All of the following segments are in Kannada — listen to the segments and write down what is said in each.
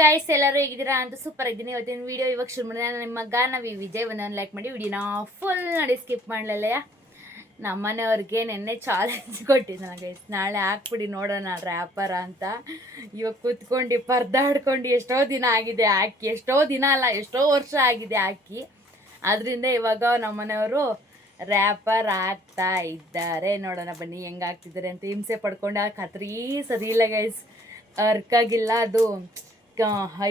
ಗೈಸ್, ಎಲ್ಲರೂ ಹೇಗಿದ್ದೀರಾ ಅಂತ ಸೂಪರ್ ಇದ್ದೀನಿ. ಇವತ್ತಿನ ವಿಡಿಯೋ ಇವಾಗ ಶುರು ಮಾಡಿದೆ. ನಾನು ನಿಮ್ಮ ಮಗ ವಿಜಯ್ ಒಂದೊಂದು ಲೈಕ್ ಮಾಡಿ ವಿಡಿಯೋನ ಫುಲ್ ನೋಡಿ ಸ್ಕಿಪ್ ಮಾಡಲಿಲ್ಲ. ನಮ್ಮನೆಯವ್ರಿಗೆ ನೆನ್ನೆ ಚಾಲೆಂಜ್ ಕೊಟ್ಟಿದ್ದಾನೆ ಗೈಸ್, ನಾಳೆ ಹಾಕ್ಬಿಡಿ ನೋಡೋಣ ರ್ಯಾಪರ ಅಂತ. ಇವಾಗ ಕೂತ್ಕೊಂಡು ಪರ್ದಾಡ್ಕೊಂಡು ಎಷ್ಟೋ ದಿನ ಆಗಿದೆ ಹಾಕಿ, ಎಷ್ಟೋ ದಿನ ಅಲ್ಲ ಎಷ್ಟೋ ವರ್ಷ ಆಗಿದೆ ಹಾಕಿ. ಅದರಿಂದ ಇವಾಗ ನಮ್ಮನೆಯವರು ರ್ಯಾಪರ್ ಆಗ್ತಾ ಇದ್ದಾರೆ. ನೋಡೋಣ ಬನ್ನಿ ಹೆಂಗೆ ಆಗ್ತಿದ್ದಾರೆ ಅಂತ. ಹಿಂಸೆ ಪಡ್ಕೊಂಡು ಕತ್ರೀ ಸರಿ ಇಲ್ಲ ಗೈಸ್, ಅರ್ಕಾಗಿಲ್ಲ, ಅದು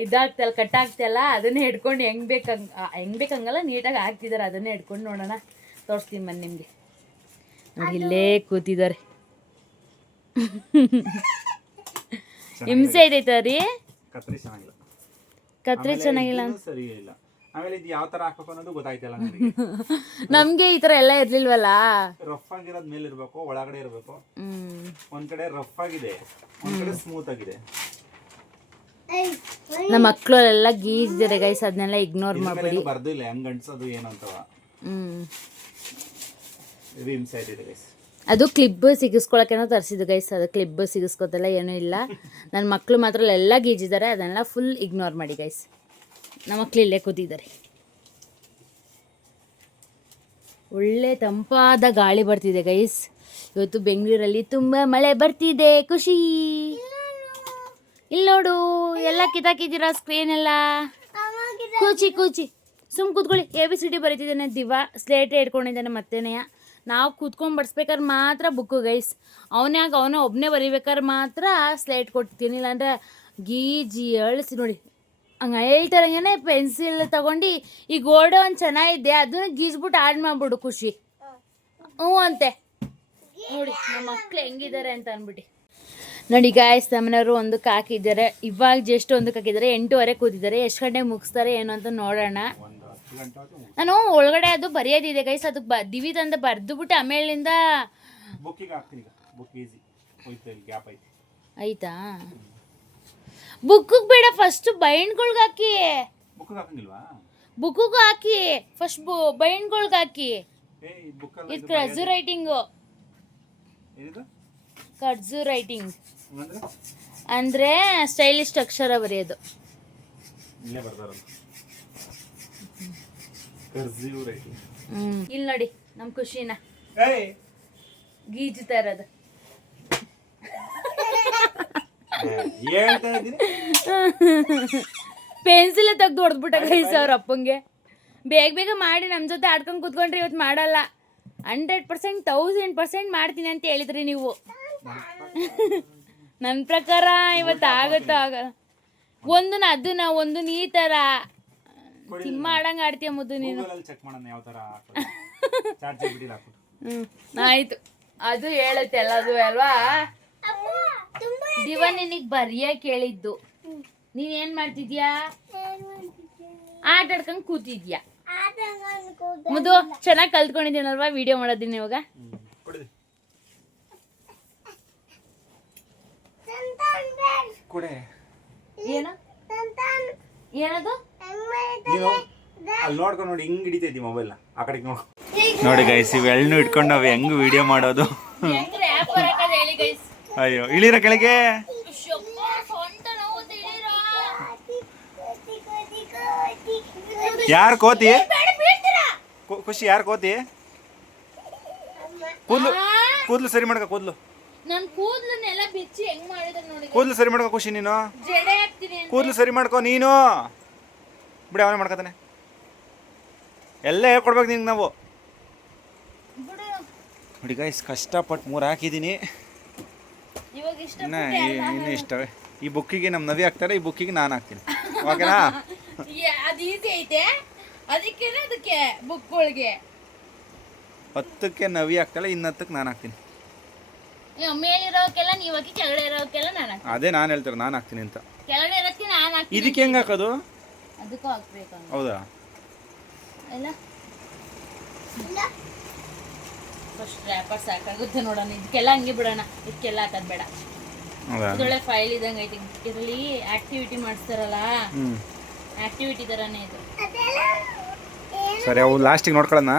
ಇದಾಗ್ತಲ್ಲ ಕಟ್ಟಾಗ್ತಲ್ಲ, ಅದನ್ನೇ ಹಿಡ್ಕೊಂಡು ಹೆಂಗೆ ಬೇಕಂಗಲ್ಲ ನೀಟಾಗಿ ಹಾಕ್ತಿದ್ದಾರೆ. ಅದನ್ನೇ ಹಿಡ್ಕೊಂಡು ನೋಡೋಣ, ತೋರಿಸ್ತೀನಿ ಬನ್ನಿ ನಿಮಗೆ. ನೋಡಿ ಇಲ್ಲೇ ಕೂತಿದ್ದಾರೆ. ಹಿಂಸೆ ಇದೈತ ರೀ, ಕತ್ರಿ ಚೆನ್ನಾಗಿಲ್ಲ. ಆಮೇಲೆ ಇದು ಯಾವ ತರ ಹಾಕಬೇಕು ಅನ್ನೋದು ಗೊತ್ತಾಯ್ತಲ್ಲ ನಮ್ಗೆ ಈ ತರ ಎಲ್ಲ ಇರ್ಲಿಲ್ವಲ್ಲ. ರಫ್ ಆಗಿರೋದ್ ಮೇಲೆ ಇರ್ಬೇಕು, ಒಳಗಡೆ ಇರ್ಬೇಕು. ಒಂದ್ ಕಡೆ ರಫ್ ಆಗಿದೆ, ಒಂದ್ ಕಡೆ ಸ್ಮೂತ್ ಆಗಿದೆ. ನಮ್ಮ ಮಕ್ಕಳು ಎಲ್ಲ ಗೀಜಿದ್ದಾರೆ ಗೈಸ್, ಅದನ್ನೆಲ್ಲ ಇಗ್ನೋರ್ ಮಾಡ್ಬೇಡಿ. ಬರ್ದಿಲ್ಲ ಹೆಂಗ್ ಅನ್ಸೋದು ಏನು ಅಂತವ. ಅದು ಕ್ಲಿಪ್ ಸಿಗಿಸ್ಕೊಳಕೇನೋ ತರಿಸಿದ್ದು ಗೈಸ್, ಅದು ಕ್ಲಿಪ್ ಸಿಗಿಸ್ಕೊತಲ್ಲ ಏನೂ ಇಲ್ಲ. ನನ್ನ ಮಕ್ಕಳು ಮಾತ್ರ ಎಲ್ಲ ಗೀಜಿದ್ದಾರೆ, ಅದನ್ನೆಲ್ಲ ಫುಲ್ ಇಗ್ನೋರ್ ಮಾಡಿ ಗೈಸ್. ನಮ್ಮ ಮಕ್ಕಳು ಇಲ್ಲೇ ಕೂತಿದ್ದಾರೆ. ಒಳ್ಳೆ ತಂಪಾದ ಗಾಳಿ ಬರ್ತಿದೆ ಗೈಸ್. ಇವತ್ತು ಬೆಂಗಳೂರಲ್ಲಿ ತುಂಬ ಮಳೆ ಬರ್ತಿದೆ, ಖುಷಿ. ಇಲ್ಲಿ ನೋಡು, ಎಲ್ಲ ಕಿತ್ತಾಕಿದ್ದೀರಾ ಸ್ಕ್ರೀನ್ ಎಲ್ಲ. ಕೂಚಿ ಸುಮ್ ಕೂತ್ಕೊಳ್ಳಿ. ABCD ಬರೀತಿದ್ದಾನೆ ದಿವಾ, ಸ್ಲೇಟೇ ಇಟ್ಕೊಂಡಿದ್ದಾನೆ ಮತ್ತೇನೆಯ. ನಾವು ಕೂತ್ಕೊಂಡು ಬಡಿಸ್ಬೇಕಾದ್ರೆ ಮಾತ್ರ ಬುಕ್ಕು ಗೈಸ್. ಅವನೇ ಒಬ್ಬನೇ ಬರೀಬೇಕಾದ್ರೆ ಮಾತ್ರ ಸ್ಲೇಟ್ ಕೊಡ್ತೀನಿ, ಇಲ್ಲಾಂದ್ರೆ ಗೀಜಿ ಅಳಿಸಿ ನೋಡಿ ಹಂಗೆ ಹೇಳ್ತಾರಂಗೆ. ಪೆನ್ಸಿಲ್ ತಗೊಂಡು ಈ ಗೋಡೆ ಒಂದು ಚೆನ್ನಾಗಿದೆ, ಅದನ್ನ ಗೀಜ್ಬಿಟ್ಟು ಆಡ್ ಮಾಡ್ಬಿಡು ಖುಷಿ. ಹ್ಞೂ ಅಂತೆ ನೋಡಿ ನಮ್ಮ ಮಕ್ಳು ಹೆಂಗಿದ್ದಾರೆ ಅಂತ ಅಂದ್ಬಿಟ್ಟು. ನೋಡಿ ಗಾಯ್ಸ್, ನಮ್ಮನೆಯವರು ಒಂದಕ್ಕೆ ಹಾಕಿದ್ದಾರೆ, ಇವಾಗ ಜಸ್ಟ್ ಒಂದಕ್ಕೆ ಹಾಕಿದ್ದಾರೆ. 8:30 ಕೂತಿದ್ದಾರೆ. ಎಷ್ಟು ಗಂಟೆಗೆ ಮುಗಿಸ್ತಾರೆ ಏನು ಅಂತ ನೋಡೋಣ. ನಾನು ಒಳಗಡೆ ಅದು ಬರೆಯೋದಿದೆ ಗೈಸ್, ಅದಕ್ಕೆ ದಿವಿ ತಂದ ಬರೆದುಬಿಟ್ಟು ಆಮೇಲಿಂದ ಆಯ್ತಾ. ಬುಕ್ಕಿಗೆ ಬೇಡ, ಫಸ್ಟ್ ಬೈಂಡ್ಗಳ್ಗೆ ಹಾಕಿ. ಬುಕ್ಕಿಗೆ ಹಾಕಿ ಫಸ್ಟ್, ಬೈಂಡ್ಗಳ್ಗೆ ಹಾಕಿ. ಇದು ಕರ್ಜು ರೈಟಿಂಗು. ಕರ್ಜು ರೈಟಿಂಗ್ ಅಂದರೆ ಸ್ಟೈಲಿಶ್ ಅಕ್ಷರ ಬರೆಯೋದು. ಇಲ್ಲಿ ನೋಡಿ ನಮ್ಮ ಖುಷಿನ ಗೀಜುತ್ತಾ ಇರೋದು. ಪೆನ್ಸಿಲ್ ತೆಗ್ದು ಹೊಡೆದ್ಬಿಟ್ಟ ಗೈಸ್ ಅವ್ರ ಅಪ್ಪಂಗೆ. ಬೇಗ ಮಾಡಿ ನಮ್ಮ ಜೊತೆ ಆಡ್ಕೊಂಡು ಕೂತ್ಕೊಂಡ್ರೆ ಇವತ್ತು ಮಾಡಲ್ಲ. 100%, 1000% ಮಾಡ್ತೀನಿ ಅಂತ ಹೇಳಿದ್ರಿ ನೀವು. ನನ್ನ ಪ್ರಕಾರ ಇವತ್ತು ಆಗುತ್ತೋ ಆಗಲ್ಲ. ಒಂದನ್ನ ಅದನ್ನ ಒಂದನ್ನ ಈ ಥರ ತಿಮ್ಮ ಆಡಂಗೆ ಆಡ್ತೀಯ ಮುದ್ದು ನೀನು. ಆಯ್ತು, ಅದು ಹೇಳುತ್ತೆ ಎಲ್ಲದು ಅಲ್ವಾ. ದಿವ ನಿನಗೆ ಬರಿಯಕ್ಕೆ ಹೇಳಿದ್ದು, ನೀನೇನು ಮಾಡ್ತಿದ್ಯಾ? ಆಟ ಆಡ್ಕೊಂಡು ಕೂತಿದ್ಯಾ. ಮುದ್ದು ಚೆನ್ನಾಗಿ ಕಲ್ತ್ಕೊಂಡಿದ್ದೀನಲ್ವಾ ವಿಡಿಯೋ ಮಾಡೋದಿನ ಇವಾಗ. ಏನದು ನೋಡ್ಕೊಂಡು ನೋಡಿ ಹಿಂಗ್ ಹಿಡಿತೈತಿ ಮೊಬೈಲ್ ಆ ಕಡೆ ನೋಡಿ ಗೈಸ್. ಇವೆಲ್ಲೂ ಇಟ್ಕೊಂಡು ನಾವು ಹೆಂಗ್ ವಿಡಿಯೋ ಮಾಡೋದು. ಅಯ್ಯೋ ಇಳಿರ ಕೆಳಗೆ. ಯಾರು ಕೋತಿ? ಖುಷಿ ಯಾರು ಕೋತಿ? ಕೂದ್ಲು ಸರಿ ಮಾಡ್ಕ, ಕೂದ್ಲು ಸರಿ ಮಾಡ್ಕೋ ಖುಷಿ. ನೀನು ಕೂದ್ಲು ಸರಿ ಮಾಡ್ಕೋ ನೀನು. ಬಿಡಿ, ಅವನೇ ಮಾಡ್ಕೊತಾನೆ. ಎಲ್ಲ ಹೇಳ್ಕೊಡ್ಬೇಕು ನಿಂಗೆ ನಾವು. ನೋಡಿ ಗೈಸ್, ಕಷ್ಟಪಟ್ಟು 3 ಹಾಕಿದ್ದೀನಿ. ಇನ್ನು ಇಷ್ಟವೇ. ಈ ಬುಕ್ಕಿಗೆ ನಮ್ಮ ನವಿ ಹಾಕ್ತಾರೆ, ಈ ಬುಕ್ಕಿಗೆ ನಾನು ಹಾಕ್ತೀನಿ. ಓಕೆನಾ? ಅದು ಈಸಿ ಐತೆ, ಅದಕ್ಕೆ 10ಕ್ಕೆ ನವಿ ಹಾಕ್ತಾಳೆ, ಇನ್ನು 10ಕ್ಕೆ ನಾನು ಹಾಕ್ತೀನಿ. ಮೇಲಿರೋಕೆಲ್ಲ ನೀವು ಹಾಕಿ, ಕೆಳಗಡೆ ಇರೋಕೆಲ್ಲ ನಾನು ಹಾಕ್ತೀನಿ. ಅದೇ ನಾನು ಹೇಳ್ತಾರೆ, ನಾನು ಹಾಕ್ತೀನಿ ಅಂತ. ಕೆಳಗಡೆ ಇರೋಕ್ಕೆ ನಾನು ಹಾಕ್ತೀನಿ. ಇದಕ್ಕೆ ಹೆಂಗೆ ಹಾಕೋದು? ಅದಕ್ಕೂ ಹಾಕ್ಬೇಕು. ಹೌದಾ? ಇಲ್ಲ ಫಸ್ಟ್ ರ್ಯಾಪರ್ ಸಾಕಾಗುತ್ತೆ ನೋಡೋಣ. ಇದಕ್ಕೆಲ್ಲ ಹಂಗೆ ಬಿಡೋಣ, ಇದಕ್ಕೆಲ್ಲ ಹಾಕೋದು ಬೇಡ. ಇದೊಳ್ಳೆ ಫೈಲ್ ಇದ್ದಂಗೆ ಐತಿ. ಇದರಲ್ಲಿ ಆಕ್ಟಿವಿಟಿ ಮಾಡಿಸ್ತಾರಲ್ಲ, ಆಕ್ಟಿವಿಟಿ ಥರನೇ ಇದು. ಸರಿ, ಅವು ಲಾಸ್ಟಿಗೆ ನೋಡ್ಕೊಳ್ಳೋಣ.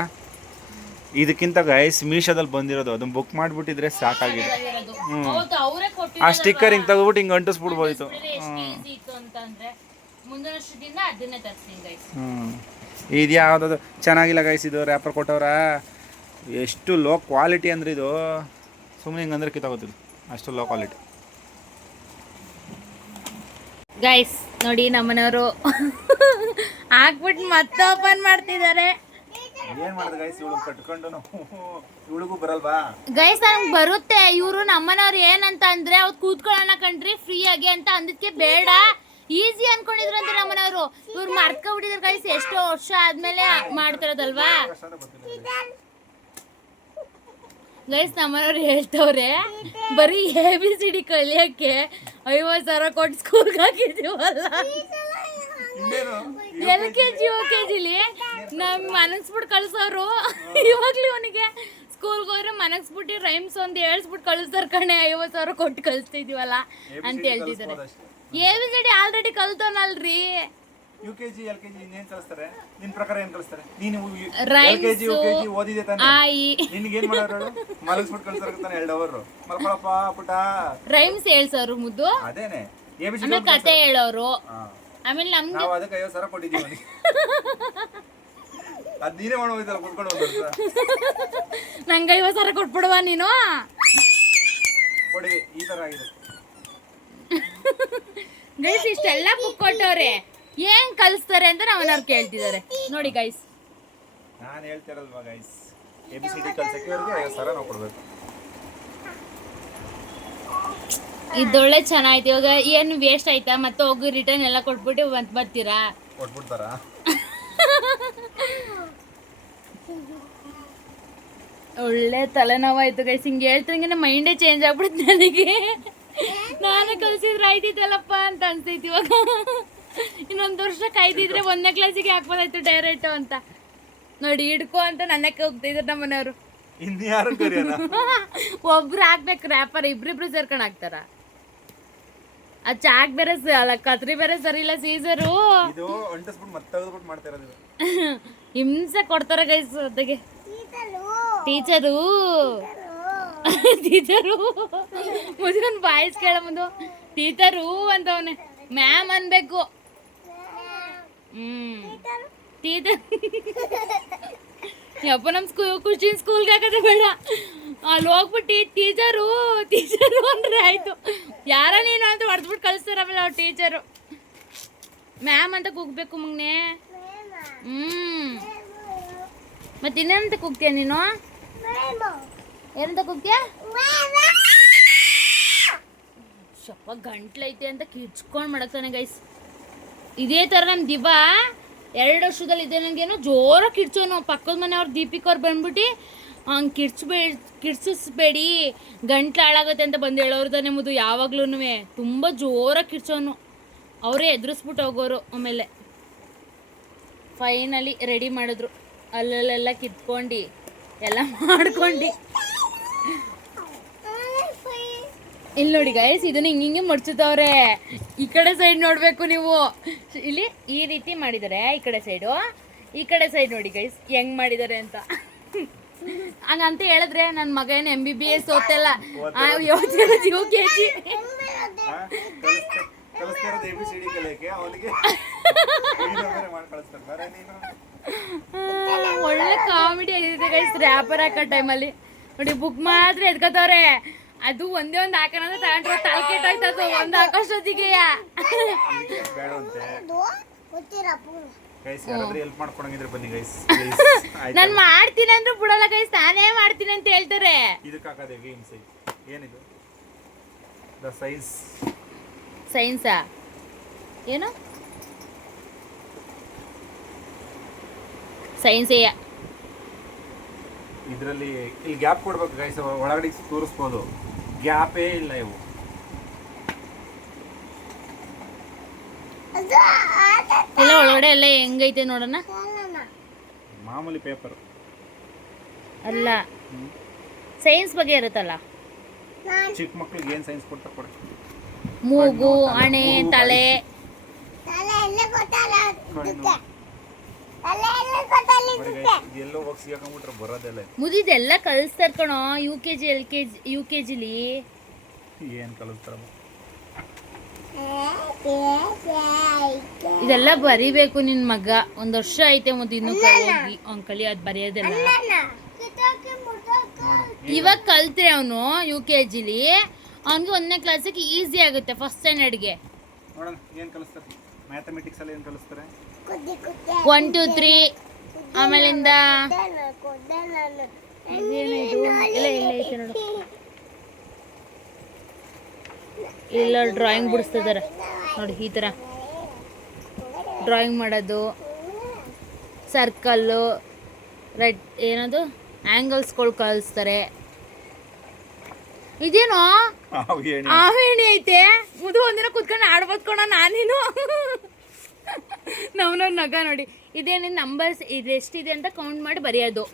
ಇದಕ್ಕಿಂತ ಗೈಸ್ ಮೀಶೋದಲ್ಲಿ ಬಂದಿರೋದು, ಅದನ್ನ ಬುಕ್ ಮಾಡಿಬಿಟ್ಟಿದ್ರೆ ಸಾಕಾಗಿದೆ. ಅವರೇ ಆ ಸ್ಟಿಕ್ಕರ್ ಹಿಂಗೆ ತೆಗೆದ್ಬಿಟ್ಟು ಹಿಂಗೆ ಅಂಟಿಸ್ಬಿಡ್ಬೋದಿತ್ತು. ಈಸಿ ಇತ್ತು ಅಂತಂದ್ರೆ ಮುಂದಿನ ವರ್ಷದಿಂದ ಅದನ್ನೇ ತರಿಸ್ತೀನಿ ಗೈಸ್. ಇದು ಯಾವುದದು ಚೆನ್ನಾಗಿಲ್ಲ ಗೈಸ್, ಇದು ರ್ಯಾಪರ್ ಕೊಟ್ಟವ್ರ. ಎಷ್ಟು ಲೋ ಕ್ವಾಲಿಟಿ ಅಂದ್ರೆ ಇದು, ಸುಮ್ಮನೆ ಹಿಂಗೆ ಅಂದ್ರೆ ಕಿತ್ತಾಗೋದಿಲ್ಲ, ಅಷ್ಟು ಲೋ ಕ್ವಾಲಿಟಿ. ಗೈಸ್ ನೋಡಿ ನಮ್ಮನೆಯವರು ಹಾಕ್ಬಿಟ್ಟು ಮತ್ತೆ ಓಪನ್ ಮಾಡ್ತಿದ್ದಾರೆ. ಏನ್ ಮಾಡೋದು ಗೈಸ್, ಇವಳು ಕಟ್ಕೊಂಡು ಇವಳಿಗೂ ಬರಲ್ವಾ ಗೈಸ್? ನನಗೆ ಬರುತ್ತೆ. ಇವರು ನಮ್ಮನೆಯವ್ರು ಏನಂತ ಅಂದ್ರೆ ಅವ್ರು ಕೂತ್ಕೊಳ್ಳೋಣ ಕಣ್ರಿ ಫ್ರೀ ಆಗಿ ಅಂತ ಅಂದಿದ್ಕೆ ಬೇಡ ಈಸಿ ಅನ್ಕೊಂಡಿದ್ರಂತೆ ನಮ್ಮನೆಯವರು. ಇವ್ರು ಮರ್ತ್ಕೊಬಿಟ್ಟಿದ್ರು ಗೈಸ್, ಎಷ್ಟೋ ವರ್ಷ ಆದ್ಮೇಲೆ ಮಾಡ್ತಿರೋದಲ್ವಾ ಗೈಸ್. ನಮ್ಮನೆಯವ್ರು ಹೇಳ್ತವ್ರೆ ಬರೀ ABCD ಕಲಿಯಕ್ಕೆ 50,000 ಕೊಟ್ಟು ಸ್ಕೂಲ್ಗೆ ಹಾಕಿದೀವಲ್ಲ. LKG UKGಲಿ ನಮ್ ಮನಸ್ಬಿಟ್ಟು ಕಳ್ಸೋರು. ಇವಾಗ್ಲೂ ಅವನಿಗೆ ಸ್ಕೂಲ್ಗೆ ಹೋದ್ರೆ ಮನಸ್ಬಿಟ್ಟು ರೈಮ್ಸ್ ಒಂದು ಹೇಳ್ಸ್ಬಿಟ್ಟು ಕಳಿಸ್ತಾರ ಕಣೆ. 50,000 ಕೊಟ್ಟು ಕಳಿಸ್ತಿದೀವಲ್ಲ ಅಂತ ಹೇಳ್ತಿದ್ದಾರೆ. ABCD ಆಲ್ರೆಡಿ ಕಲ್ತವನಲ್ರಿ. UKG LKG ಇನ್ನೇನ್ ಕಳಿಸ್ತಾರೆ? ನಿನ್ ಪ್ರಕಾರ ಏನ್ ಕಳಿಸ್ತಾರೆ? ನೀನು Rhymes, LKG UKG ಓದಿದೆ ತಾನೆ? ಆಯಿ ನಿನ್ಗೆ ಏನ್ ಮಾಡೋರು? ಮಲಗಿಸ್ಬಿಟ್ಟು ಕಳಿಸ್ತಾರೆ ತಾನೆ 2 ಅವರು. ಮಲ್ಕೊಳಪ್ಪ ಪುಟ ರೈಮ್ಸ್ ಹೇಳ್ಸೋರು ಮುದ್ದು. ಅದೇನೆ ABCD ಆಮೇಲೆ ಕತೆ ಹೇಳೋರು. ಆಮೇಲೆ ನಮ್ಗೆ ನಾವು ಅದಕ್ಕೆ 50,000 ಕೊಟ್ಟಿದ್ದೀವಿ ಅವನಿಗೆ. ಅದ್ ನೀನೇ ಮಾಡೋದಿಲ್ಲ ಕುತ್ಕೊಂಡು ಒಂದು ವರ್ಷ. ನಂಗೆ 50,000 ಕೊಟ್ಬಿಡುವ ನೀನು. ಕೊಡಿ, ಈ ತರ ಆಗಿದೆ ಗೈಸ್. ಇಷ್ಟೆಲ್ಲ ಬುಕ್ ಕೊಟ್ಟವ್ರೆ, ಏನ್ ಕಲಿಸ್ತಾರೆ ಅಂತ ನಮ್ಮನವ್ರು ಕೇಳ್ತಿದ್ದಾರೆ ನೋಡಿ ಗೈಸ್. ನಾನು ಹೇಳ್ತಿರಲ್ವಾ ಗೈಸ್, ABCD ಕಲ್ಸಕ್ಕೆ ಅವ್ರಿಗೆ 50,000 ನಾವು ಕೊಡ್ಬೇಕು. ಇದೊಳ್ಳೆ ಚೆನ್ನಾಯ್ತು. ಇವಾಗ ಏನು ವೇಸ್ಟ್ ಆಯ್ತಾ? ಮತ್ತೆ ಹೋಗಿ ರಿಟರ್ನ್ ಎಲ್ಲ ಕೊಟ್ಬಿಟ್ಟು ಮತ್ತೆ ಬರ್ತೀರಾ? ಕೊಟ್ಬಿಡ್ತಾರ? ಒಳ್ಳೆ ತಲೆನೋವಾಯ್ತು ಗೈಸ್. ಹಿಂಗೆ ಹೇಳ್ತಿದಂಗೆ ಮೈಂಡೇ ಚೇಂಜ್ ಆಗ್ಬಿಡುತ್ತೆ ನನಗೆ. ನಾನೇ ಕಲ್ಸಿದ್ರೆ ಆಯ್ತಿತ್ತಲ್ಲಪ್ಪ ಅಂತ ಅನ್ಸೈತಿ ಇವಾಗ. ಇನ್ನೊಂದು ವರ್ಷ ಕಾಯ್ದಿದ್ರೆ 1ನೇ ಕ್ಲಾಸಿಗೆ ಹಾಕ್ಬೋದಾಯ್ತು ಡೈರೆಕ್ಟ್ ಅಂತ. ನೋಡಿ ಹಿಡ್ಕೊ ಅಂತ ನನ್ನಕ್ಕೆ ಹೋಗ್ತಿದ್ರು ನಮ್ಮನೆಯವರು. ಇನ್ಯಾರು ಕರಿಯೋಣ? ಒಬ್ರು ಹಾಕ್ಬೇಕು ರ್ಯಾಪರ್, ಇಬ್ರಿಬ್ರು ಸೇರ್ಕೊಂಡು ಹಾಕ್ತಾರ. ಆ ಚಾಕ್ ಬೇರೆ ಅಲ್ಲ, ಕತ್ರಿ ಬೇರೆ ಸರಿ ಇಲ್ಲ. ಸೀಸರು ಇದು ಅಂಟಿಸ್ಬಿಟ್ಟು ಮತ್ತೆ ತೆಗೆದ್ಬಿಟ್ಟು ಮಾಡ್ತಾ ಇರೋದು. ಹಿಂಸೆ ಕೊಡ್ತಾರ ಗೈಸ್ ಅದಕ್ಕೆ. ಟೀಚರು ಟೀಚರು ಮುದ್ಕೊಂಡ್ ಬಾಯ್ಸ್ ಕೇಳ ಮುಂದು ಟೀಚರು ಅಂತವನೆ. ಮ್ಯಾಮ್ ಅನ್ಬೇಕು. ಟೀಚರ್ ಯಪ್ಪ ನಮ್ ಖುಷಿ ಸ್ಕೂಲ್ಗೆ ಹಾಕದೆ ಬೇಡ. ಅಲ್ಲಿ ಹೋಗ್ಬಿಟ್ಟು ಟೀಚರು ಟೀಚರು ಅಂದ್ರೆ ಆಯ್ತು. ಯಾರ ನೀನು ಅಂತ ಹೊಡೆದ್ಬಿಟ್ಟು ಕಳಿಸ್ತಾರ. ಆಮೇಲೆ ಅವ್ರು ಟೀಚರು ಮ್ಯಾಮ್ ಅಂತ ಕೂಗ್ಬೇಕು ಮಗ್ನೆ. ಮತ್ತೆ ಇನ್ನೇನಂತ ಕೂಗ್ತೀಯ ನೀನು? ಏನಂತ ಕೂಗ್ತೀಯ? ಶಪ್ಪ ಗಂಟ್ಲೈತೆ ಅಂತ ಕಿರ್ಚ್ಕೊಂಡು ಮಾಡಕ್ತಾನೆ ಗೈಸ್. ಇದೇ ಥರ ನಮ್ಮ ದಿವಾ 2 ವರ್ಷದಲ್ಲಿ ಇದೆ. ನನಗೇನೋ ಜೋರಾಗಿ ಕಿರ್ಚೋನು. ಪಕ್ಕದ ಮನೆಯವ್ರು ದೀಪಿಕ್ ಅವ್ರು ಬಂದ್ಬಿಟ್ಟು ಹಂಗೆ ಕಿರ್ಚಿಸ್ಬೇಡಿ ಗಂಟ್ಲು ಹಾಳಾಗುತ್ತೆ ಅಂತ ಬಂದು ಹೇಳೋರು ತಾನೆ ಮುದು. ಯಾವಾಗ್ಲೂ ತುಂಬ ಜೋರಾಗಿ ಕಿರ್ಚೋನು. ಅವರೇ ಎದುರಿಸ್ಬಿಟ್ಟು ಹೋಗೋರು. ಆಮೇಲೆ ಫೈನಲಿ ರೆಡಿ ಮಾಡಿದ್ರು. ಅಲ್ಲಲ್ಲೆಲ್ಲ ಕಿತ್ಕೊಂಡು ಎಲ್ಲ ಮಾಡ್ಕೊಂಡು. ಇಲ್ಲಿ ನೋಡಿ ಗೈಸ್, ಇದನ್ನ ಹಿಂಗೆ ಮಡ್ಚುತ್ತವ್ರೆ. ಈ ಕಡೆ ಸೈಡ್ ನೋಡಬೇಕು ನೀವು. ಇಲ್ಲಿ ಈ ರೀತಿ ಮಾಡಿದ್ದಾರೆ ಈ ಕಡೆ ಸೈಡು. ಈ ಕಡೆ ಸೈಡ್ ನೋಡಿ ಗೈಸ್ ಹೆಂಗ್ ಮಾಡಿದ್ದಾರೆ ಅಂತ. ಹಂಗಂತ ಹೇಳಿದ್ರೆ ನನ್ನ ಮಗ ಏನು MBBS ಓದ್ತಿಲ್ಲ, UKG. ಒಳ್ಳೆ ಕಾಮಿಡಿ ಆಗಿದೆ ಗೈಸ್ ರ್ಯಾಪರ್ ಹಾಕೋ ಟೈಮಲ್ಲಿ. ನೋಡಿ ಬುಕ್ ಮಾತ್ರ ಎದ್ಕೋತವ್ರೆ. ಅದು ಒಂದೇ ಒಂದು ಹಾಕೋಣ ಅಂತ ತಗೊಂಡ್ರೆ ತಲೆ ಕೆಟ್ಟೋಯ್ತದು ಒಂದು ಹಾಕೋಷ್ಟೊತ್ತಿಗೆ. ನಾನು ಮಾಡ್ತೀನಿ ಅಂದ್ರೆ ಬಿಡಲ್ಲ ಗೈಸ್, ನಾನೇ ಮಾಡ್ತೀನಿ ಅಂತ ಹೇಳ್ತಾರೆ. ಸೈನ್ಸಾ ಏನು? ಸೈನ್ಸೇಯ. ಇದರಲ್ಲಿ ಇಲ್ಲಿ ಗ್ಯಾಪ್ ಕೊಡ್ಬೇಕು ಗೈಸ್, ಒಳಗಡೆ ತೋರಿಸ್ಬೋದು. ಗ್ಯಾಪೇ ಇಲ್ಲ ಇವು. ಎಲ್ಲ ಒಳಗಡೆ ಎಲ್ಲ ಹೆಂಗೈತೆ ನೋಡೋಣ. ಮಾಮೂಲಿ ಪೇಪರ್ ಅಲ್ಲ, ಸೈನ್ಸ್ ಬಗ್ಗೆ ಇರುತ್ತಲ್ಲ. ಚಿಕ್ಕ ಮಕ್ಳಿಗೆ ಏನ್ ಸೈನ್ಸ್ ಕೊಡ್ತಾ ಕೊಡ. ಮೂಗು, ಹಣೆ, ತಲೆ. ಮುದಿದೆಲ್ಲ ಕಲಿಸ್ತಾರ ಕಣೋ. UKG LKG UKGಲಿ ಏನು ಕಲಿಸ್ತಾರ ಇದೆಲ್ಲ ಬರಿಬೇಕು ನಿನ್ ಮಗ. 1 ವರ್ಷ ಐತೆ ಮತ್ತೆ ಇನ್ನು ಹೋಗಿ ಅವ್ನ್ ಕಲಿಯೋದು ಬರೆಯೋದೆಲ್ಲ. ಇವಾಗ ಕಲ್ತ್ರೆ ಅವನು UKG ಅವನಿಗೆ 1ನೇ ಕ್ಲಾಸಿಗೆ ಈಸಿ ಆಗುತ್ತೆ. ಫಸ್ಟ್ ಸ್ಟ್ಯಾಂಡರ್ಡ್ಗೆ ನೋಡೋಣ ಏನು ಕಲಿಸ್ತಾರೆ. ಮ್ಯಾಥಮೆಟಿಕ್ಸ್ ಅಲ್ಲಿ ಏನು ಕಲಿಸ್ತಾರೆ? 1 2 3 ಆಮೇಲಿಂದ ಇಲ್ಲ ಡ್ರಾಯಿಂಗ್ ಬಿಡಿಸ್ತಿದ್ದಾರೆ ನೋಡಿ. ಈ ಥರ ಡ್ರಾಯಿಂಗ್ ಮಾಡೋದು, ಸರ್ಕಲ್ಲು, ರೆಡ್ ಏನದು ಆ್ಯಂಗಲ್ಸ್ಗಳು ಕಲಿಸ್ತಾರೆ. ಇದೇನೋ ಆವೇಣಿ ಐತೆ ಮುದು. ಒಂದಿನ ಕುತ್ಕೊಂಡು ಆಡ್ಬೋದ್ಕೊಣ ನಾನೇನು ನಮ್ಮನವ್ರ ನಗ ನೋಡಿ. ಇದೇನಿದೆ ನಂಬರ್ಸ್ ಇದೆಷ್ಟಿದೆ ಅಂತ ಕೌಂಟ್ ಮಾಡಿ ಬರೆಯೋದು.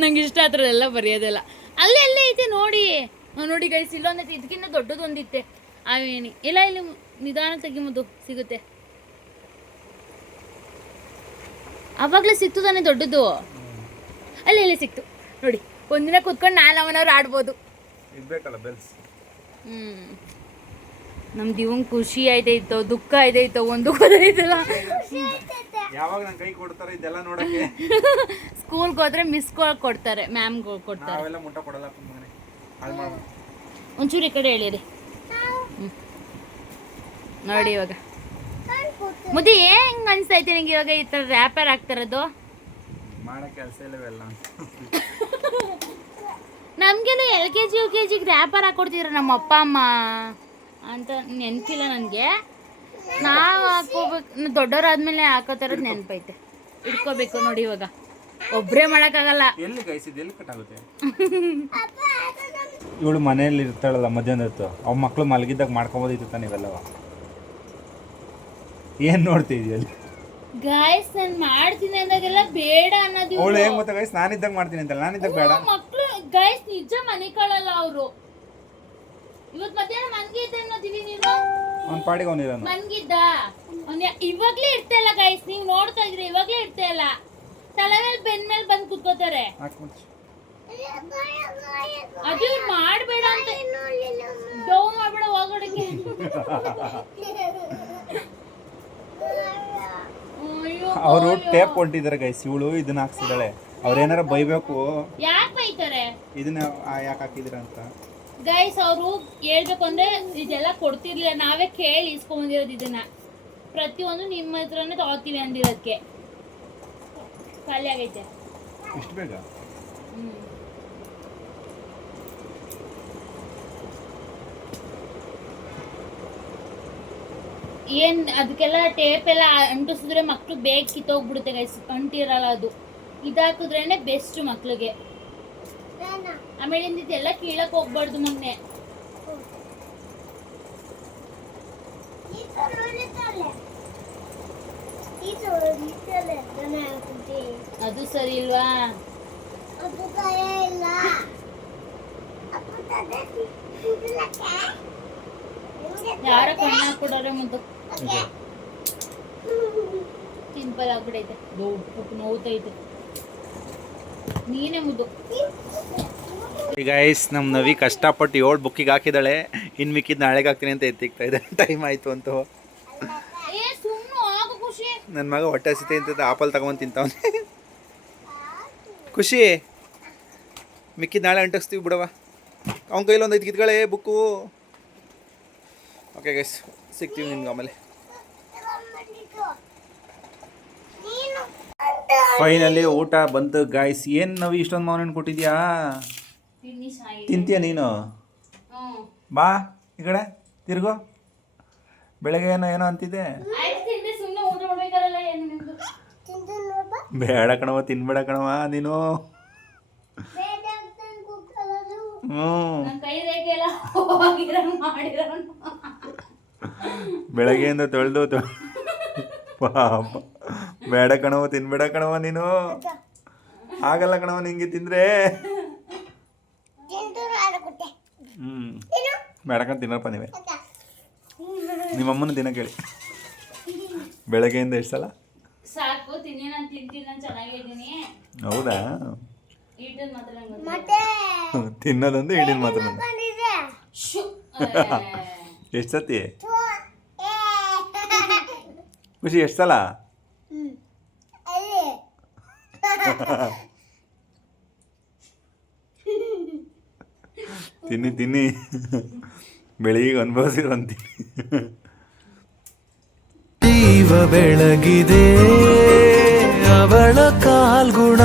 ನಂಗೆ ಇಷ್ಟ ಆ ಥರದ್ದೆಲ್ಲ ಬರೆಯೋದೆಲ್ಲ. ಅಲ್ಲೇ ಅಲ್ಲೇ ಐತೆ ನೋಡಿ. ನೋಡಿ ಗೈಸ್, ಇಲ್ಲೊಂದೈತೆ, ಇದಕ್ಕಿಂತ ದೊಡ್ಡದೊಂದಿತ್ತೆ ಆವೇಣಿ. ಇಲ್ಲ ಇಲ್ಲಿ ನಿಧಾನ ತೆಗಿಮುದು ಸಿಗುತ್ತೆ. ಅವಾಗಲೇ ಸಿಕ್ತು ತಾನೇ ದೊಡ್ಡದು. ಅಲ್ಲಿ ಎಲ್ಲಿ ಸಿಕ್ತು ನೋಡಿ. ಒಂದಿನ ಕುತ್ಕೊಂಡು ನಾನು ಅವನವ್ರು ಆಡ್ಬೋದು. ನಮ್ದು ಇವಂಗ್ ಖುಷಿ ಆಯ್ತೈತೋ ದುಃಖ ಆಯ್ತೈತೋ ಒಂದು ಗೊತ್ತೈತಲ್ಲ. ಯಾವಾಗ ನನ್ನ ಕೈ ಕೊಡ್ತಾರೆ ಇದೆಲ್ಲ ನೋಡಕ್ಕೆ. ಸ್ಕೂಲ್ಗೆ ಹೋದ್ರೆ ಮಿಸ್ ಕೊಡ್ತಾರೆ, ಮ್ಯಾಮ್ಗಳು ಕೊಡ್ತಾರೆ. ನಾವೆಲ್ಲ ಮುಟ್ಟ ಕೊಡಲ್ಲ. ಒಂಚೂರು ಈ ಕಡೆ ಹೇಳಿರಿ. ನೋಡಿ ಇವಾಗ ಮುದಿ ಹೆಂಗ್ ಅನ್ಸ್ತೈತೆ ನಿಂಗೆ ಇವಾಗ ಈ ಥರ ರ್ಯಾಪರ್ ಆಗ್ತಿರೋದು? ಮಾಡೋ ಕೆಲಸ ಇಲ್ಲವೆಲ್ಲ. ನಮಗೆಲ್ಲ LKG UKG ರ್ಯಾಪರ್ ಹಾಕೊಡ್ತಿದ್ರು ನಮ್ಮ ಅಪ್ಪ ಅಮ್ಮ ಅಂತ ನೆನಪಿಲ್ಲ ನನಗೆ. ನಾವು ಹಾಕೋಬೇಕು, ದೊಡ್ಡವರಾದ್ಮೇಲೆ ಹಾಕೋತಾರದು ನೆನಪೈತೆ. ಇಟ್ಕೋಬೇಕು ನೋಡಿ. ಇವಾಗ ಒಬ್ಬರೇ ಮಾಡೋಕ್ಕಾಗಲ್ಲ. ಎಲ್ಲಿ ಗೈಸಿದ್ದು ಎಲ್ಲಿ ಕಟ್ಟಾಗುತ್ತೆ? ಇವಳು ಮನೆಯಲ್ಲಿ ಇರ್ತಾಳಲ್ಲ ಮಧ್ಯಾಹ್ನ ಹೊತ್ತು, ಅವ್ ಮಕ್ಳು ಮಲಗಿದ್ದಾಗ ಮಾಡ್ಕೊಬೋದಿತ್ತು ತಾನೆ ಇವೆಲ್ಲವ. ಏನು ನೋಡ್ತಿದ್ಯ ಅಲ್ಲಿ? ಗಾಯ್ಸ್ ನಾನು ಮಾಡ್ತೀನಿ ಅಂದಾಗೆಲ್ಲ ಬೇಡ ಅನ್ನೋದು. ಅವಳು ಹೆಂಗ್ ಗೊತ್ತಾ ಗೈಸ್, ನಾನಿದ್ದಾಗ ಮಾಡ್ತೀನಿ ಅಂತಲ್ಲ, ನಾನಿದ್ದಾಗ ಬೇಡ. ಮಕ್ಳು ಗೈಸ್ ನಿಜ ಮನೆ ಕಳಲ್ಲ ಅವರು. ಇವತ್ತು ಮಧ್ಯಾಹ್ನ ಮನ್ಗಿದ್ದ ಅನ್ನೋದಿವಿ ನೀನು. ಅವ್ನ ಪಾಡಿಗೆ ಅವನಿರೋನು ಮನ್ಗಿದ್ದ ಇವಾಗ್ಲೇ ಇರ್ತಾಯಿಲ್ಲ ಗೈಸ್. ನೀವು ನೋಡ್ತಾ ಇದ್ರಿ ಇವಾಗ್ಲೇ ಇರ್ತಾಯಿಲ್ಲ. ತಲೆ ಮೇಲೆ ಬೆನ್ ಮೇಲೆ ಬಂದು ಕುತ್ಕೋತಾರೆ. ಅದು ಮಾಡಬೇಡ ಅಂತ ಡೌನ್ ಮಾಡಬೇಡ ಹೋಗೋಡಕ್ಕೆ. ಅವರು ಟೇಪ್ ಕೊಟ್ಟಿದ್ದಾರೆ ಗೈಸ್. ಇವಳು ಇದನ್ನ ಹಾಕ್ಸಿದಾಳೆ. ಅವ್ರೇನಾರ ಬೈಬೇಕು. ಯಾಕೆ ಬೈತಾರೆ? ಇದನ್ನ ಯಾಕೆ ಹಾಕಿದಿರ ಅಂತ ಗೈಸ್. ಅವರು ಹೇಳ್ಬೇಕು ಅಂದ್ರೆ ಇದೆಲ್ಲ ಕೊಡ್ತಿರ್ಲಿಲ್ಲ, ನಾವೇ ಕೇಳಿ ಇಸ್ಕೊಂಡ್ಬಂದಿರೋದು. ಇದನ್ನ ಪ್ರತಿಯೊಂದು ನಿಮ್ಮ ಹತ್ರನೇ ತಗೋತೀವಿ ಅಂದಿರೋದಕ್ಕೆ. ಖಾಲಿ ಆಗೈತೆ ಇಷ್ಟು ಬೇಗ. ಏನ್ ಅದಕ್ಕೆಲ್ಲ ಟೇಪ್ ಎಲ್ಲ ಅಂಟಿಸಿದ್ರೆ ಮಕ್ಳು ಬೇಗ ಕಿತ್ತೋಗ್ಬಿಡುತ್ತೆ ಗೈಸ್. ಅಂಟಿರಲ್ಲ ಅದು. ಇದಾಕಿದ್ರೇನೆ ಬೆಸ್ಟ್ ಮಕ್ಳಿಗೆ. ಆಮೇಲೆ ಇದೆಲ್ಲ ಕೀಳಕ್ ಹೋಗ್ಬಾರ್ದು ಮೊನ್ನೆ. ಅದು ಸರಿ ಇಲ್ವಾ? ಯಾರ ಕಣ್ಣ ಹಾಕೊಡೋರೆ ಮುದ್ದು ಸಿಂಪಲ್ ಆಗ್ಬಿಡೈತೆ. ನೋವುತೈತೆ. ನೀನೇ ಮುದ್ದು. ಗೈಸ್ ನಮ್ಮ ನವಿ ಕಷ್ಟಪಟ್ಟು 7 ಬುಕ್ಕಿಗೆ ಹಾಕಿದಾಳೆ. ಇನ್ನು ಮಿಕ್ಕಿದ್ದು ನಾಳೆಗೆ ಹಾಕ್ತೀನಿ ಅಂತ ಎತ್ತಿಕ್ತಾ ಇದೆ. ಟೈಮ್ ಆಯಿತು ಅಂತ. ನನ್ನ ಮಗ ಹೊಟ್ಟೆ ಹಸಿತೆ ಅಂತ ಆಪಲ್ ತಗೊಂಡು ತಿಂತಾವನೆ. ಖುಷಿ ಮಿಕ್ಕಿದ್ದು ನಾಳೆ ಅಂಟಿಸ್ತೀವಿ ಬಿಡವ. ಅವ್ನ ಕೈಲಿ ಒಂದು 5 ಕಿತ್ಗಳೇ ಬುಕ್ಕು. ಓಕೆ ಗೈಸ್, ಸಿಗ್ತೀವಿ ನಿಮ್ಗೆ ಆಮೇಲೆ. ಫೈನಲಿ ಊಟ ಬಂತು ಗಾಯ್ಸ್. ಏನು ನಾವು ಇಷ್ಟೊಂದು ಮಾವಿನ ಕೊಟ್ಟಿದ್ಯಾ? ತಿಂತೀಯ ನೀನು? ಬಾ ಈ ಕಡೆ ತಿರ್ಗೋ. ಬೆಳಗ್ಗೆ ಏನೋ ಅಂತಿದ್ದೆ. ಬೇಡ ಕಣವ, ತಿನ್ಬೇಡ ಕಣವ ನೀನು. ಬೆಳಗ್ಗೆಯಿಂದ ತೊಳೆದು ಪಾಪ. ಬೇಡ ಕಣವ, ತಿನ್ಬೇಡ ಕಣವ ನೀನು. ಆಗಲ್ಲ ಕಣವ ನಿಂಗೆ ತಿಂದ್ರೆ. ಬೇಡ ಕಣ, ತಿನ್ನಪ್ಪ ನೀವೇ. ನಿಮ್ಮಮ್ಮನ ದಿನ ಕೇಳಿ. ಬೆಳಗ್ಗೆಯಿಂದ ಎಷ್ಟು ಸಲ? ಸಾಕು ತಿನ್ನಿ, ನಾನು ತಿಂತೀನಿ, ನಾನು ಚೆನ್ನಾಗಿದ್ದೀನಿ. ಹೌದಾ? ತಿನ್ನೋದೊಂದು ಹೆಣ್ಣಿನ ಮಾತು ನಂದು. ಎಷ್ಟು ಸತಿ ಖುಷಿ ಎಷ್ಟು ಸಲ ತಿನ್ನಿ ತಿನ್ನಿ ಬೆಳಿಗ್ಗೆ ಅನುಭವಿಸಿರಂತೀನಿ. ಜೀವ ಬೆಳಗಿದೆ ಅವಳ ಕಾಲ್ಗುಣ